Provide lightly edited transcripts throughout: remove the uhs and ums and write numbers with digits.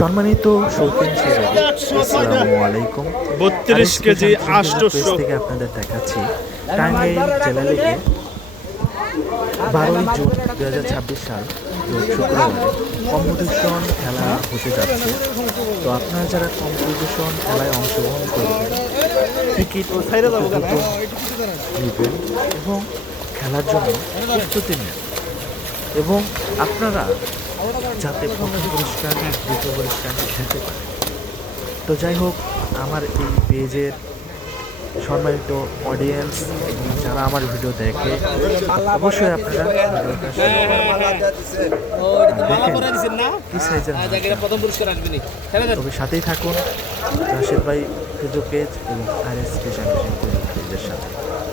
সম্মানিত শৌখিন শিরাজি, আসসালামু আলাইকুম। 32 কেজি পেজ 800 থেকে আপনাদের দেখাচ্ছি টাঙ্গাইল জেলা লেগে 12 জুন 2026 সাল রোজ শুক্রবারে কম্পিটিশন খেলা হতে যাচ্ছে। তো আপনারা যারা কম্পিটিশন খেলায় অংশগ্রহণ করবেন টিকিট নেবেন এবং খেলার জন্য প্রস্তুতি নেন এবং আপনারা যাতে প্রথম পুরস্কার দ্বিতীয় পুরস্কার খেলতে পারে। তো যাই হোক, আমার এই পেজের সম্মানিত অডিয়েন্স এবং যারা আমার ভিডিও দেখে অবশ্যই আপনারা কি সাইজের তবে সাথেই থাকুন রাশেদ ভাই ফেসবুক পেজ এবং RS পেজের সাথে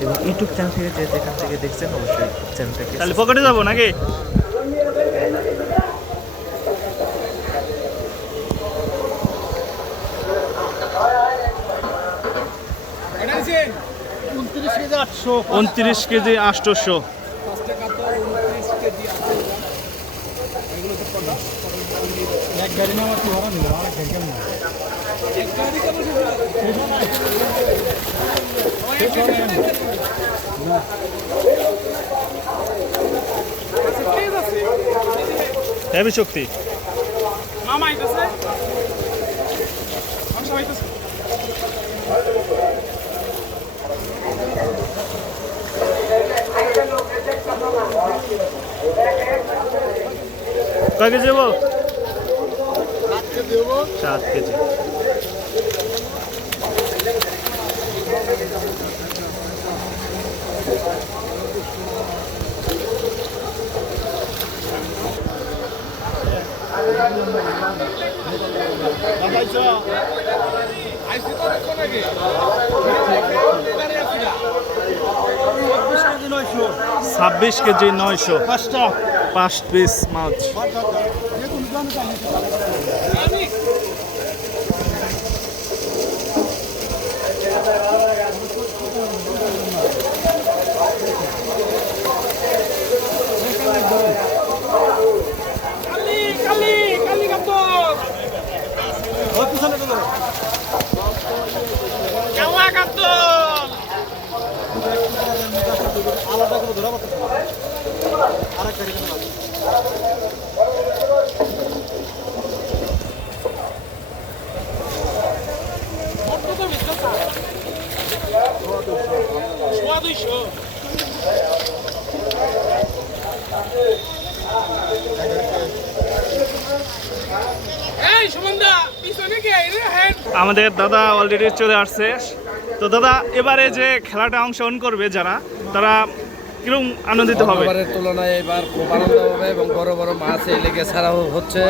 এবং ইউটিউব চ্যানেল থেকে যেখান থেকে দেখছেন অবশ্যই চ্যানেলটাকে তাহলে পকেটে যাবো নাকি? উনত্রিশ কেজি 800। হেভি শক্তি মামা আইতাছে কয় কেজি দেবো? 7 কেজি। ছাব্বিশ কেজি 900, 5 পিস মাছ। আমাদের দাদা অলরেডি চলে আসছে। তো দাদা, এবারে যে খেলাটা অংশগ্রহণ করবে যারা, তারা কিরকম আনন্দিত হবে? এবারের তুলনায় এবার খুব আনন্দ হবে এবং বড় বড় মাছ এই লেগে ছাড়াও হচ্ছে।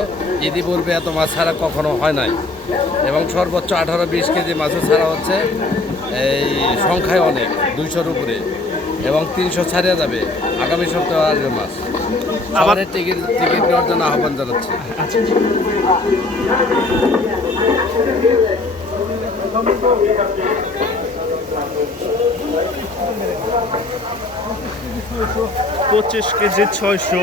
ইতিপূর্বে এত মাছ ছাড়া কখনো হয় নাই এবং সর্বোচ্চ 18-20 কেজি মাছও ছাড়া হচ্ছে। এই সংখ্যায় অনেক, 200-র উপরে এবং 300 ছাড়িয়ে যাবে। আগামী সপ্তাহে আসবে মাছ। আবার টিকিট নেওয়ার জন্য আহ্বান জানাচ্ছি। 25 কেজি 600।